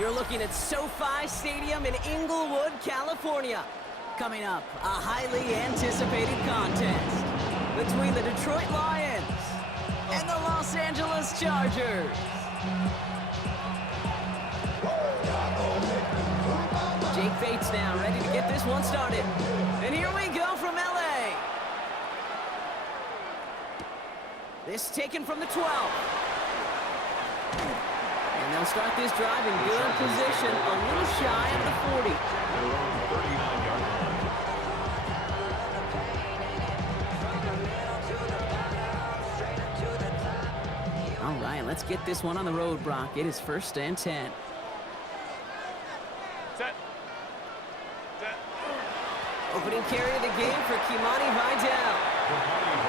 You're looking at SoFi Stadium in Inglewood, California. Coming up, a highly anticipated contest between the Detroit Lions and the Los Angeles Chargers. Jake Bates now ready to get this one started. And here we go from LA. This taken from the 12. And they'll start this drive in good position, a little shy of the 40. All right, let's get this one on the road, Brock. It is 1st and 10. Set. Opening carry of the game for Kimani Vidal.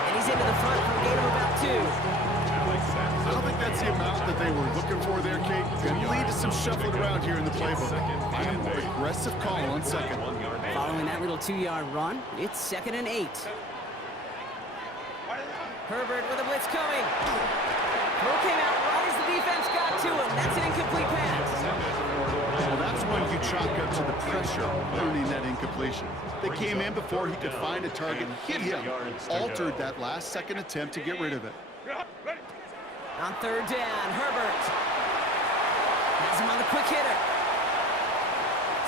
And he's into the front for a gain of about 2. I don't think that's the amount that they were looking for there, Kate. Going to lead to some shuffling around here in the playbook. I am an aggressive call on second. Following that little 2-yard run, it's 2nd and 8. Herbert with a blitz coming. Throw came out right as the defense got to him. That's an incomplete pass. Well, that's when you chalk up to the pressure earning that incompletion. They came in before he could find a target, hit him, altered that last second attempt to get rid of it. On 3rd down, Herbert has him on the quick hitter.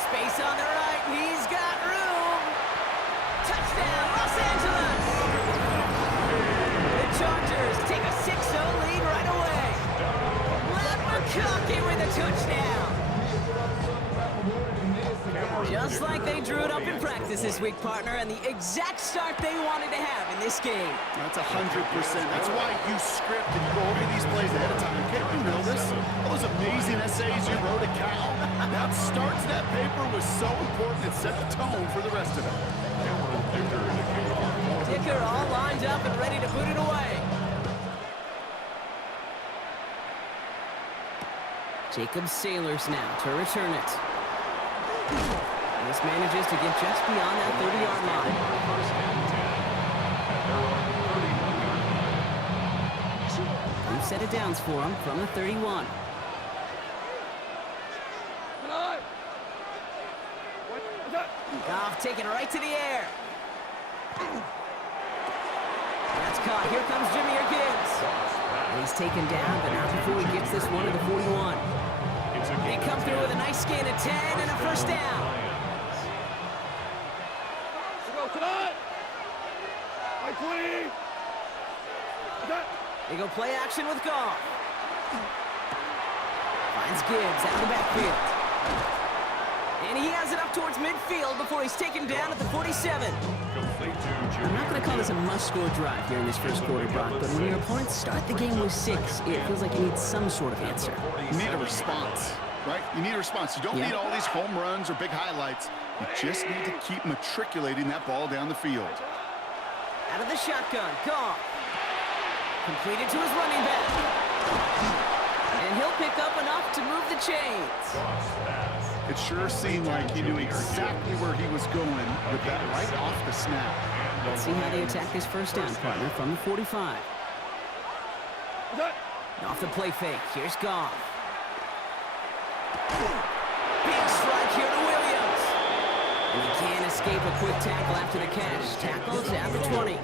Space on the right, he's got room. Touchdown, Los Angeles! The Chargers take a 6-0 lead right away. Let McConkey with a touchdown. Just like they drew it up in practice this week, partner, and the exact start they wanted to have in this game. That's 100%. That's why you script and you go over these plays ahead of time. Can't you know this? All those amazing essays you wrote at Cal, that starts that paper was so important it set the tone for the rest of it. Dicker all lined up and ready to boot it away. Jacob Sailors now to return it. And this manages to get just beyond that 30-yard line. New set of downs for him from the 31. Goff taken right to the air. That's caught. Here comes Jahmyr Gibbs. And he's taken down, but not before he gets this one to the 41. They come through with a nice gain of 10 and a 1st down. They go play action with Goff. Finds Gibbs out of the backfield. And he has it up towards midfield before he's taken down at the 47. I'm not going to call this a must-score drive here in this first quarter, Brock, but when your opponents start the game with 6, it feels like you need some sort of answer. You need a response, right? You need a response. You don't need all these home runs or big highlights. You just need to keep matriculating that ball down the field. Out of the shotgun, Goff. Completed to his running back. And he'll pick up enough to move the chains. It sure seemed like he knew exactly where he was going with that right off the snap. Let's see how they attack this 1st down, partner, from the 45. Off the play fake, here's Goff. Big strike here to Williams. And he can't escape a quick tackle after the catch. Tackles at the 20.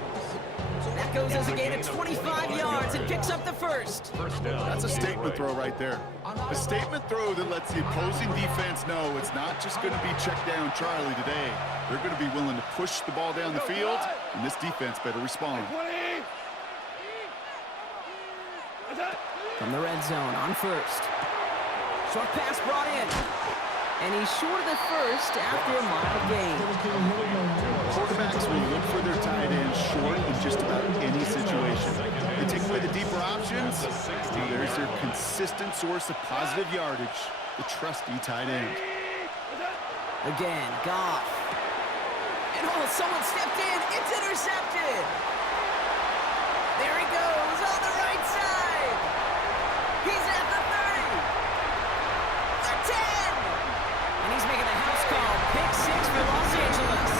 That goes as a gain of 25 yards and picks up the 1st. That's a statement throw right there. A statement throw that lets the opposing defense know it's not just going to be check down Charlie today. They're going to be willing to push the ball down the field, and this defense better respond. From the red zone on 1st. Short pass brought in. And he's short of the 1st after a mild gain. Quarterbacks will look for their tight end short in just about any situation. They take away the deeper options. There's their consistent source of positive yardage, the trusty tight end. Again, Goff. And someone stepped in. It's intercepted. There he goes on the right side. He's at the 30. The 10. And he's making the house call. Pick 6 for Los Angeles.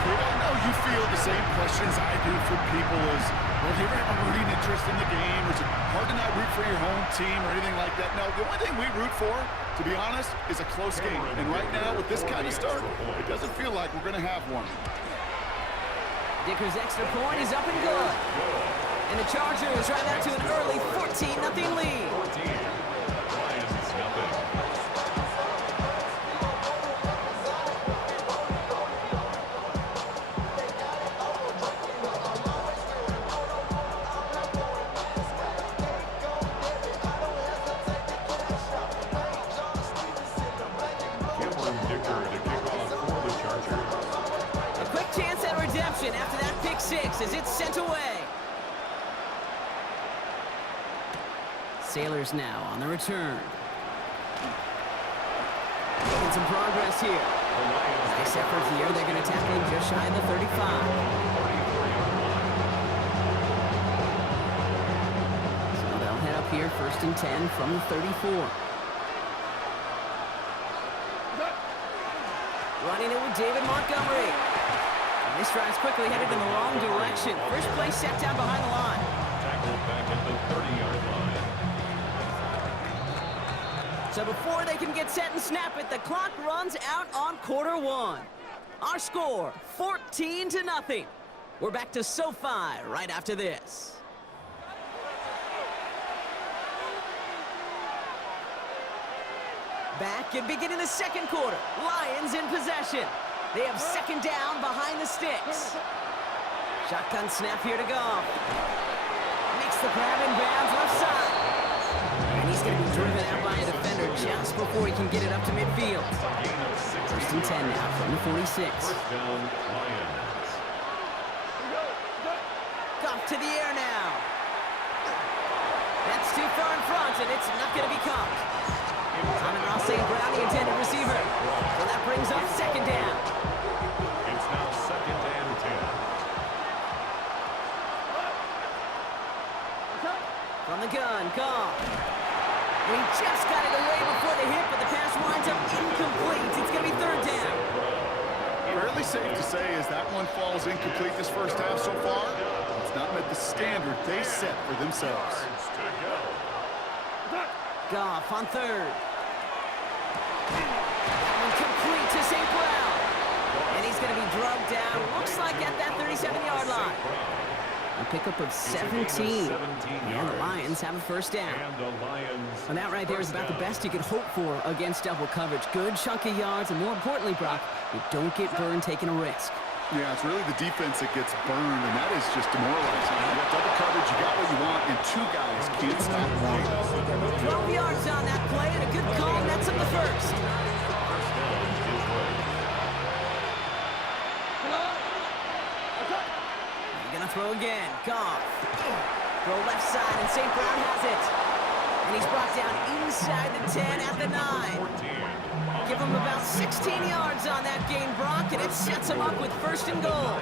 I know you you feel the same questions I do from people as, well, do you ever have a rooting interest in the game? Or is it hard to not root for your home team or anything like that? No, the only thing we root for, to be honest, is a close game. And right now, with this kind of start, it doesn't feel like we're going to have one. Dicker's extra point is up and good. And the Chargers right out to an early 14-0 lead. After that pick six as it's sent away. Sailors now on the return. Making some progress here. Nice effort here. They're going to tackle him just shy of the 35. So they'll head up here 1st and 10 from the 34. Running it with David Montgomery. This drive's quickly headed in the wrong direction. First play set down behind the line. Tackled back at the 30-yard line. So before they can get set and snap it, the clock runs out on quarter one. Our score, 14-0. We're back to SoFi right after this. Back and beginning the second quarter. Lions in possession. They have second down behind the sticks. Shotgun snap here to Goff. Makes the grab in bounds left side. And he's going to be driven out by a defender just before he can get it up to midfield. 1st and 10 now from the 46. Goff to the air now. That's too far in front, and it's not going to be caught. Simon Ross St. Brown, the intended receiver. So that brings up second down. It's now 2nd and 10. From the gun, Goff. And he just got it away before the hit, but the pass winds up incomplete. It's going to be 3rd down. Fairly safe to say as that one falls incomplete this first half so far, it's not met the standard they set for themselves. Goff on 3rd. That one complete to St. Brown. And he's going to be drugged down, looks like at that 37-yard line. A pickup of 17. And the Lions have a 1st down. And that right there is about the best you could hope for against double coverage. Good chunk of yards, and more importantly, Brock, you don't get burned taking a risk. Yeah, it's really the defense that gets burned, and that is just demoralizing. You got double coverage, you got what you want, and 2 guys can't stop one. 12 yards on that play, and a good call nets up the 1st. They're going to throw again. Goff. Throw left side, and St. Brown has it. And he's brought down inside the 10 at the 9. Give him about 16 yards on that gain, Brock, and it sets him up with 1st and goal.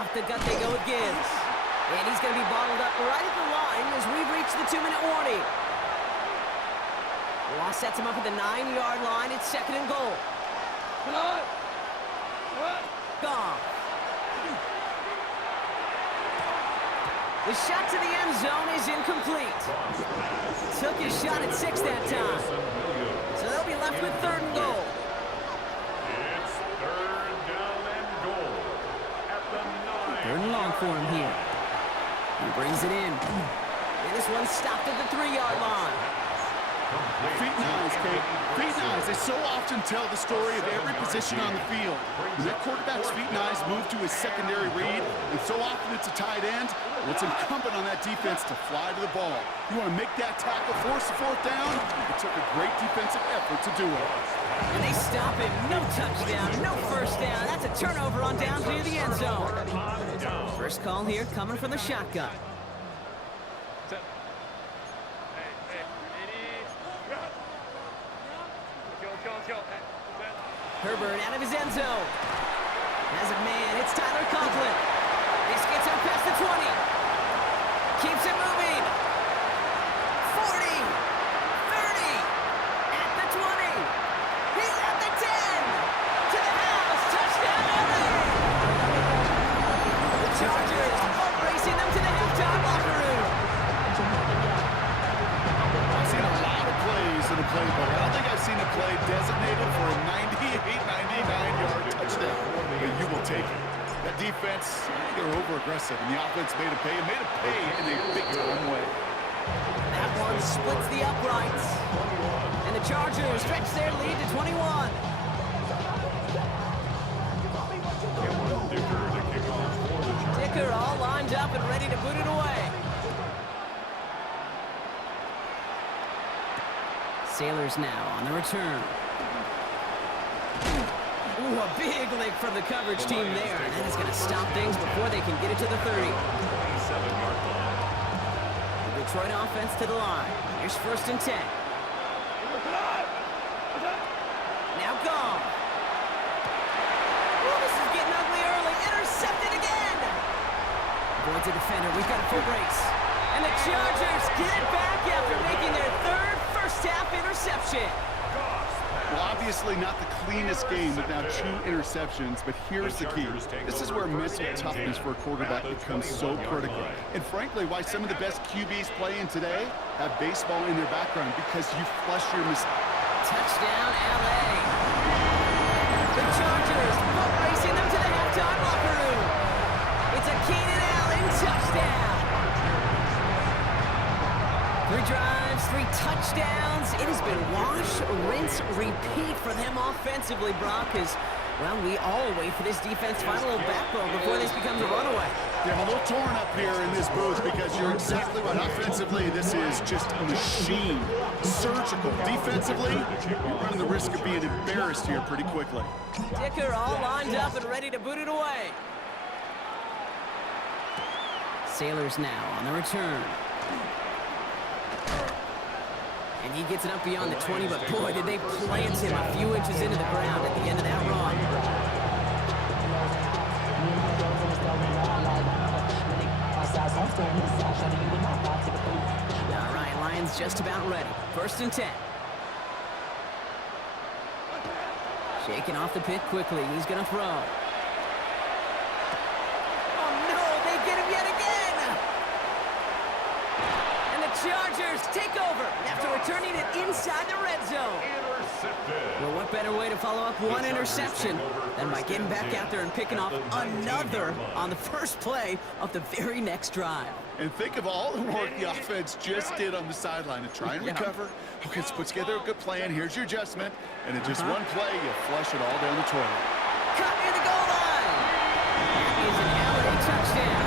Off the gut they go with Gibbs. And he's going to be bottled up right at the line as we've reached the 2-minute warning. Law sets him up at the 9-yard line. It's 2nd and goal. Goff. The shot to the end zone is incomplete. Took his shot at 6 that time. So they'll be left with 3rd and goal. It's 3rd down and goal at the 9. 3rd and long for him here. He brings it in. And this one's stopped at the 3-yard line. Feet and eyes, Kate. Feet and eyes. They so often tell the story of every position on the field. When that quarterback's feet and eyes move to his secondary read, and so often it's a tight end, well, it's incumbent on that defense to fly to the ball. You want to make that tackle, force the 4th down? It took a great defensive effort to do it. And they stop him. No touchdown, no 1st down. That's a turnover on down near the end zone. First call here coming from the shotgun. Herbert out of his end zone. Has a man. It's Tyler Conklin. He skids out past the 20. Keeps it moving. 40. 30. seen a play designated for a 99-yard touchdown, but you will take it. That defense, they're over-aggressive, and the offense made it pay, and made it pay in a big-time way. That one splits the uprights. And the Chargers stretch their lead to 21. Dicker all lined up and ready to boot it away. Sailors now on the return. Ooh, a big lick from the coverage team there. And that is going to stop things before they can get it to the 30. The Detroit offense to the line. Here's 1st and 10. Now gone. Ooh, this is getting ugly early. Intercepted again. Avoids a defender. We've got a full brace. And the Chargers get it back after making their 3rd first-half interception. Well, obviously not the cleanest game with now 2 interceptions, but here's the key. This is where mental toughness for a quarterback becomes so critical. And frankly, why some of the best QBs playing today have baseball in their background, because you flush your mistakes. Touchdown, L.A. The Chargers foot racing them to the halftime locker room. It's a Keenan Allen touchdown. 3 drives, 3 touchdowns. It has been wash, rinse, repeat for them offensively, Brock, as, well, we all wait for this defense to find a little backbone before this becomes a runaway. Yeah, I'm a little torn up here in this booth because you're exactly right. Offensively, this is just a machine. Surgical. Defensively, you're running the risk of being embarrassed here pretty quickly. Dicker all lined up and ready to boot it away. Sailors now on the return. And he gets it up beyond the 20, but boy, did they plant him a few inches into the ground at the end of that run. All right, Lions just about ready. 1st and 10. Shaking off the pit quickly. He's going to throw. Oh, no, they get him yet again. And the Chargers take over after returning it inside the red zone. Well, what better way to follow up one interception than by getting back out there and picking off another on the first play of the very next drive. And think of all the work the offense just did on the sideline to try and recover. Okay, let's put together a good plan. Here's your adjustment. And in just one play, you flush it all down the toilet. Cut near the goal line. That is an Allen touchdown.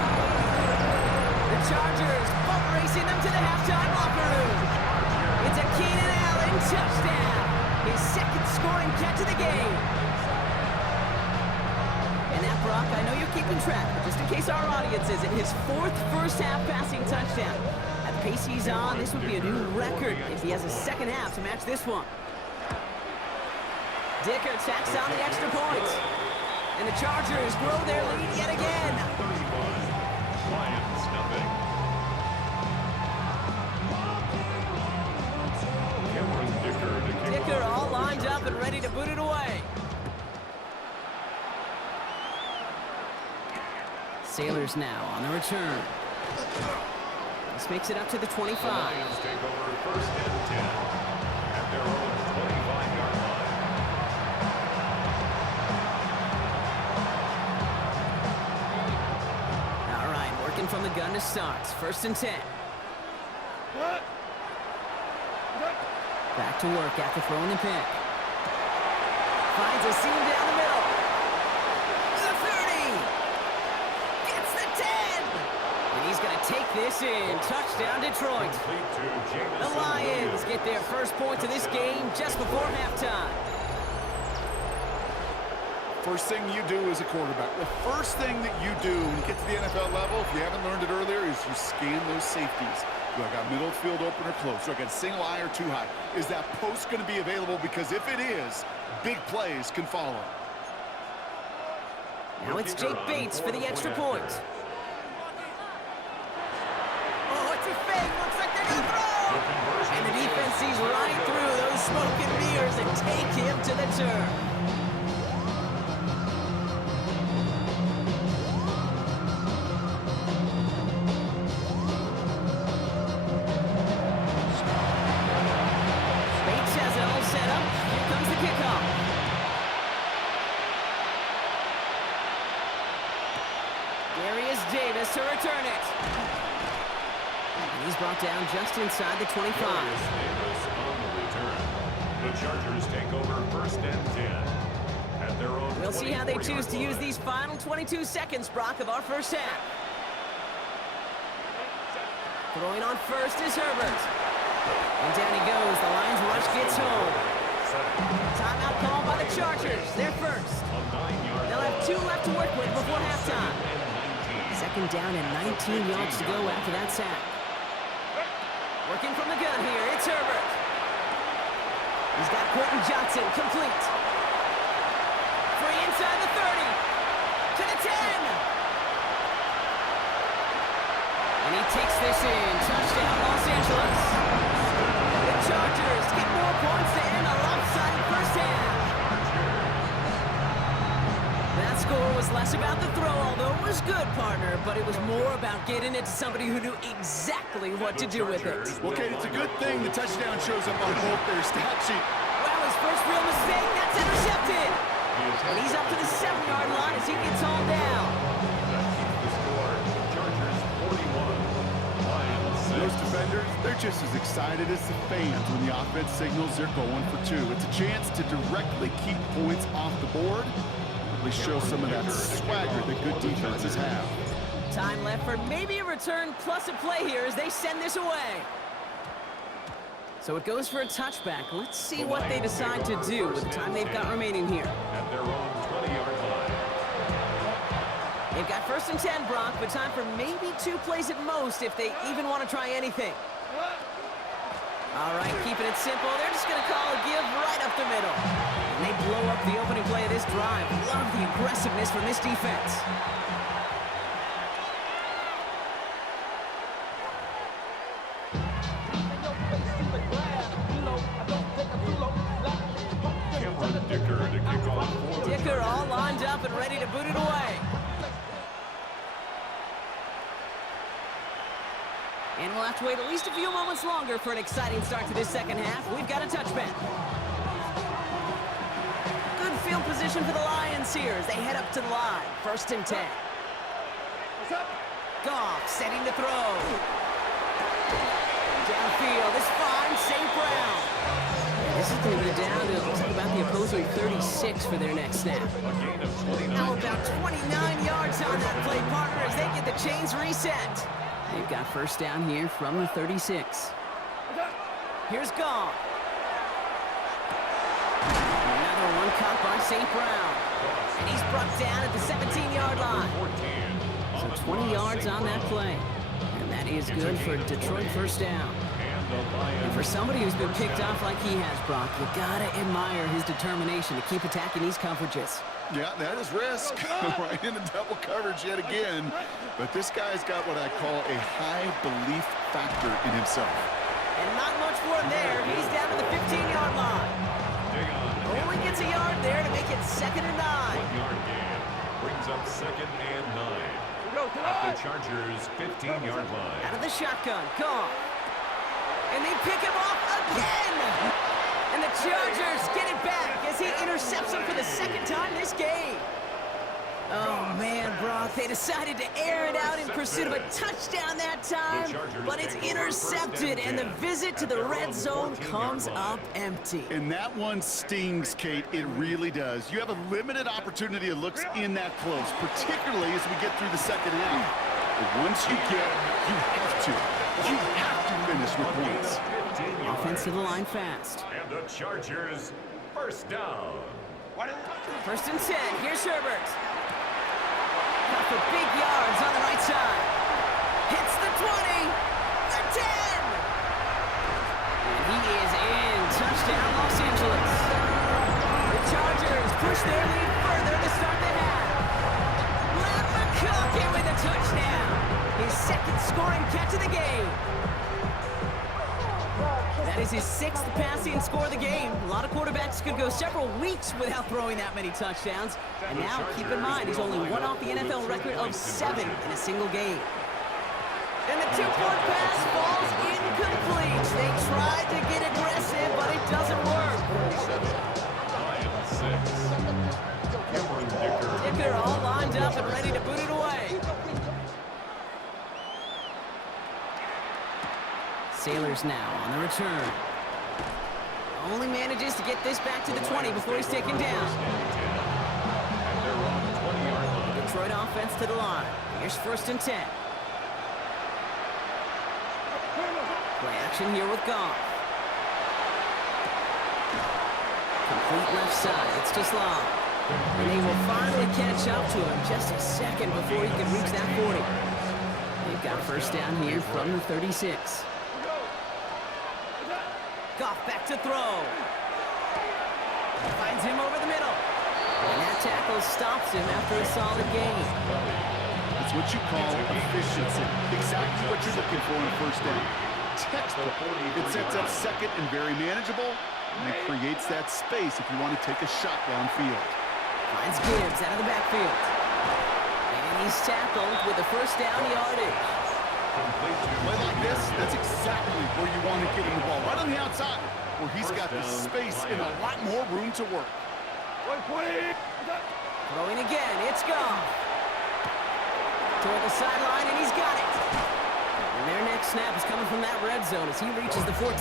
The Chargers boat racing them to the halftime locker room. It's a Keenan Allen touchdown. His 2nd scoring catch of the game. And that, Brock, I know you're keeping track, but just in case our audience isn't, his 4th first-half passing touchdown. At the pace he's on, this would be a new record if he has a 2nd half to match this one. Dicker tacks on the extra point. And the Chargers grow their lead yet again. Lions nothing. Dicker all lined up and ready to boot it away. Sailors now on the return. This makes it up to the 25. The Lions take over 1st and 10 at their own 25-yard line. All right, working from the gun to start. 1st and 10. Back to work after throwing the pick. Finds a seam down the middle. The 30. Gets the 10. And he's going to take this in. Touchdown, Detroit. The Lions get their first points of this game just before halftime. First thing you do as a quarterback, the first thing that you do when you get to the NFL level, if you haven't learned it earlier, is you scan those safeties. Do I got middle field open or close? Do I got a single eye or 2 high? Is that post going to be available? Because if it is, big plays can follow. Now it's Jake Bates for the extra point. Oh, it's a fake. Looks like they're going to throw. And the defense sees right through those smoke and mirrors and take him to the turf. Bates has it all set up. Here he is, Davis, to return it. And he's brought down just inside the 25. Davis on the return. The Chargers take over first and 10 at their own. We'll see how they choose to use these final 22 seconds, Brock, of our first half. Throwing on first is Herbert. And down he goes. The Lions rush gets home. Timeout called by the Chargers. They're first. They'll have 2 left to work with before halftime. Second down and 19 yards to go after that sack. Working from the gun here, it's Herbert. He's got Quentin Johnson complete. Free inside the 30. To the 10. And he takes this in. Touchdown, Los Angeles. The Chargers get more points to end a lopsided first half. That score was less about the throw, although it was good, partner, but it was more about getting it to somebody who knew exactly what to do with it. Well, Kate, it's a good thing the touchdown shows up on both their stat sheet. Wow, his first real mistake, that's intercepted. And he's up to the 7-yard line as he gets hauled down. The score, Chargers 41, Lions 6. Those defenders, they're just as excited as the fans when the offense signals they're going for 2. It's a chance to directly keep points off the board. At least show some of that swagger that good defenses have. Time left for maybe a return plus a play here as they send this away. So it goes for a touchback. Let's see what they decide to do with the time they've got remaining here. At their own 20-yard line. They've got first and 10, Brock, but time for maybe 2 plays at most if they even want to try anything. All right, keeping it simple. They're just going to call a give right up the middle. And they blow up the opening play of this drive. Love the aggressiveness from this defense. Dicker all lined up and ready to boot it away. And we'll have to wait at least a few moments longer for an exciting start to this second half. We've got a touchback. Good field position for the Lions here as they head up to the line. First and 10. Goff setting to throw. Downfield is fine, St. Brown. This is going to be down to about the opposing 36 for their next snap. Now about 29 yards on that play, partner, as they get the chains reset. They've got first down here from the 36. Here's Goff. Another one caught by St. Brown. And he's brought down at the 17-yard line. So 20 yards on that play. And that is good for Detroit first down. And for somebody who's been picked off like he has, Brock, you gotta admire his determination to keep attacking these coverages. Yeah, that is risk. Right into double coverage yet again. But this guy's got what I call a high belief factor in himself. And not much more there. He's down to the 15-yard line. Only gets a yard there to make it 2nd and 9. 1-yard gain brings up 2nd and 9 at the Chargers' 15-yard line. Out of the shotgun, Goff. And they pick him off again! And the Chargers get it back as he intercepts him for the 2nd time this game. Oh, man, Brock, they decided to air it out in pursuit of a touchdown that time, but it's intercepted, and the visit to the red zone comes up empty. And that one stings, Kate. It really does. You have a limited opportunity of looks in that close, particularly as we get through the 2nd inning. But once you get, you have to finish with points. Offense to the line fast. And the Chargers first down. First and 10. Here's Herbert. Got for big yards on the right side. Hits the 20. The 10. And he is in. Touchdown, Los Angeles. The Chargers push their lead further to start the half. Lamb McConkey with a touchdown. His 2nd scoring catch of the game. That is his 6th passing score of the game. A lot of quarterbacks could go several weeks without throwing that many touchdowns. And now, keep in mind, he's only one off the NFL record of 7 in a single game. And the 2-point pass falls incomplete. They tried to get aggressive, but it doesn't work. Lions 6. Dicker all lined up and ready to boot it away. Sailors now on the return. Only manages to get this back to the 20 before he's taken down. And they're on the 20-yard line. Detroit offense to the line. Here's 1st and 10. Play action here with Goff. Complete left side. It's just long. And they will finally catch up to him just a second before he can reach that 40. They've got 1st down here from the 36. Goff back to throw. Finds him over the middle. And that tackle stops him after a solid gain. That's what you call efficiency. Exactly what you're looking for in a 1st down. Textbook. It sets up 2nd and very manageable, and it creates that space if you want to take a shot downfield. Finds Gibbs out of the backfield. And he's tackled with the 1st down yardage. Play like this, that's exactly where you want to get him the ball. Right on the outside, where he's got the space and a lot more room to work. Throwing again, it's Goff. Toward the sideline, and he's got it. And their next snap is coming from that red zone as he reaches the 14.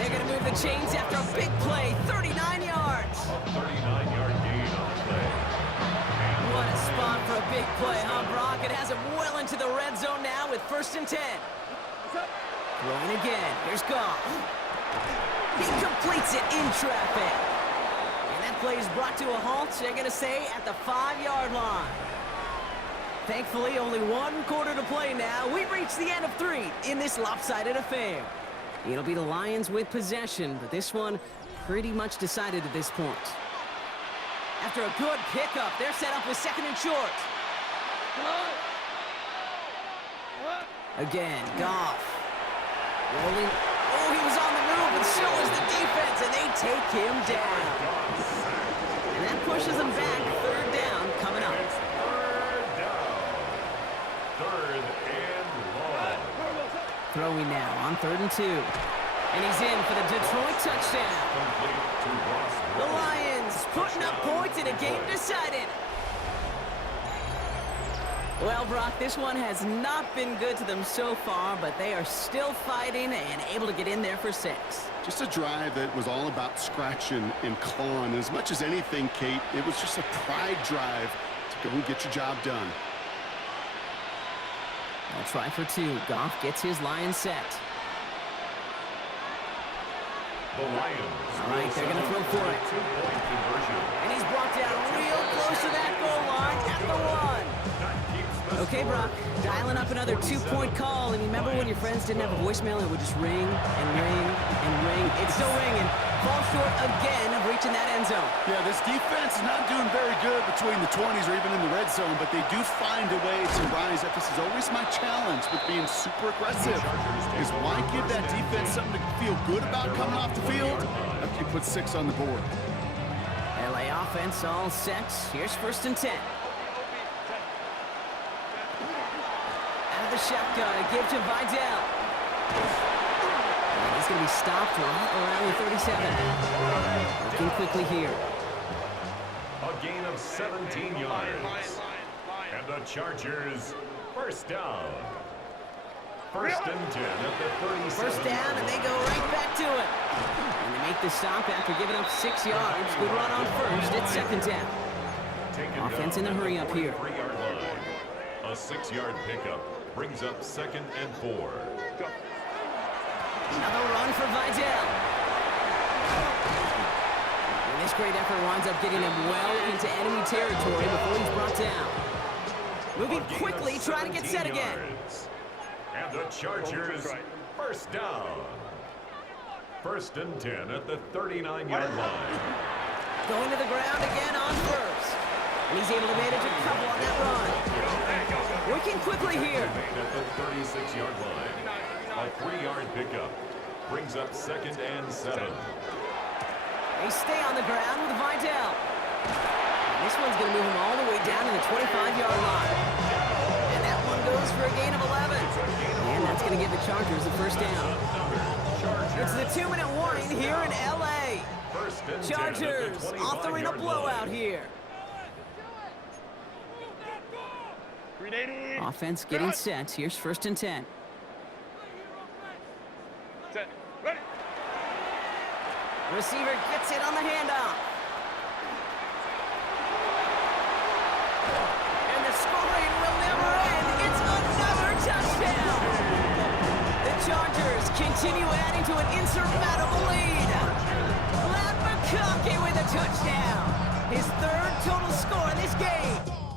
They're going to move the chains after a big play, 39 yards. A 39-yard gain on the play. What a spot for a big play, huh, Brock? It has him well into the red zone now with 1st and 10. Throwing again. Here's Goff. He completes it in traffic. And that play is brought to a halt, they're going to say, at the 5-yard line. Thankfully, only 1 quarter to play now. We've reached the end of 3 in this lopsided affair. It'll be the Lions with possession, but this one pretty much decided at this point. After a good pickup, they're set up with 2nd and short. Again, Goff. Rolling. Oh, he was on the move, and so was the defense, and they take him down. And that pushes them back. 3rd down coming up. It's 3rd down. 3rd and long. Throwing now on 3rd and 2. And he's in for the Detroit touchdown. Complete to Ross. The Lions putting up points in a game decided. Well, Brock, this one has not been good to them so far, but they are still fighting and able to get in there for 6. Just a drive that was all about scratching and clawing. As much as anything, Kate, it was just a pride drive to go and get your job done. They'll try for 2. Goff gets his line set. The Lions. All right, they're going to throw for it. 2-point conversion. And he's brought down real close to that goal line at the 1. Okay, Brock, dialing up another 2-point call. And remember when your friends didn't have a voicemail and it would just ring and ring and ring? It's still ringing. Falls short again of reaching that end zone. Yeah, this defense is not doing very good between the 20s or even in the red zone, but they do find a way to rise up. This is always my challenge with being super aggressive, is why give that defense something to feel good about coming off the field after you put 6 on the board. LA offense all set. Here's 1st and 10. Out of the shotgun, a give to Vidal. And he's going to be stopped right around the 37. Looking quickly here. A gain of 17 yards. And the Chargers, 1st down. 1st and 10 at the 37. 1st down, and they go right back to it. And they make the stop after giving up 6 yards. Good run on 1st. It's 2nd down. Offense in a hurry up here. 3-yard line. A 6-yard pickup brings up 2nd and 4. Another run for Vidal. And this great effort winds up getting him well into enemy territory before he's brought down. Moving quickly, trying to get set again. And the Chargers, 1st down. 1st and 10 at the 39-yard line. Going to the ground again on 1st. And he's able to manage a couple on that run. Working quickly here. At the 36-yard line. A 3-yard pickup brings up 2nd and 7. They stay on the ground with Vidal. And this one's going to move him all the way down to the 25-yard line. And that one goes for a gain of 11. And that's going to give the Chargers the 1st down. It's the 2-minute warning here in L.A. Chargers authoring a blowout here. Offense getting set. Here's 1st and 10. Set. Ready. Receiver gets it on the handoff. And the scoring will never end. It's another touchdown. The Chargers continue adding to an insurmountable lead. Matt McConkey with a touchdown. His third total score in this game.